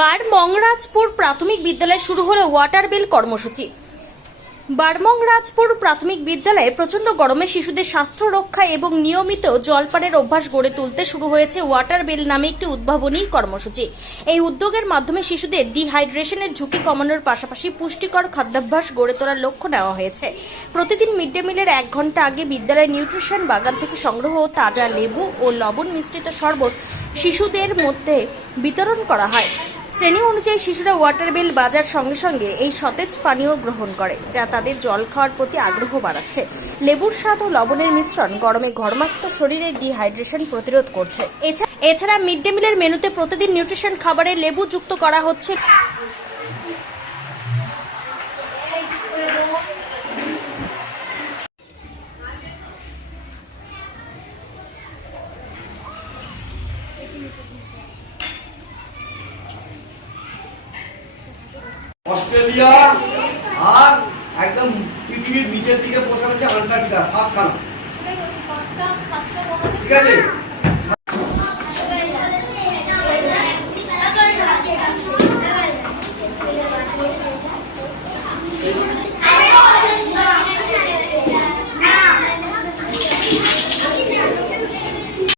বার মংরাজপুর প্রাথমিক বিদ্যালয়ে শুরু হলো ওয়াটার বিল কর্মসূচি বারমংরাজপুর প্রাথমিক বিদ্যালয়ে প্রচণ্ড গরমে শিশুদের স্বাস্থ্য রক্ষা এবং নিয়মিত জলপানের অভ্যাস গড়ে তুলতে শুরু হয়েছে ওয়াটার বিল নামে একটি উদ্ভাবনী কর্মসূচি। এই উদ্যোগের মাধ্যমে শিশুদের ডিহাইড্রেশনের ঝুঁকি কমানোর পাশাপাশি পুষ্টিকর খাদ্যাভ্যাস গড়ে তোলার লক্ষ্য নেওয়া হয়েছে। প্রতিদিন মিড ডে মিলের এক ঘণ্টা আগে বিদ্যালয়ের নিউট্রিশন বাগান থেকে সংগ্রহ তাজা লেবু ও লবণ মিশ্রিত শরবত শিশুদের মধ্যে বিতরণ করা হয়। শ্রেণি অনুযায়ী শিশুরা ওয়াটার বিল বাজার সঙ্গে সঙ্গে এই সতেজ পানীয় গ্রহণ করে, যা তাদের জল খাওয়ার প্রতি আগ্রহ বাড়াচ্ছে। লেবুর স্বাদ ও লবণের মিশ্রণ গরমে ঘর্মাক্ত শরীরের ডিহাইড্রেশন প্রতিরোধ করছে। এছা- এছাড়া মিড ডে মিলের মেনুতে প্রতিদিন নিউট্রিশন খাবারে লেবু যুক্ত করা হচ্ছে। অস্ট্রেলিয়া আর একদম পৃথিবীর নিচের দিকে বসে রয়েছে আন্টার্কটিকা সাতখানা। ঠিক আছে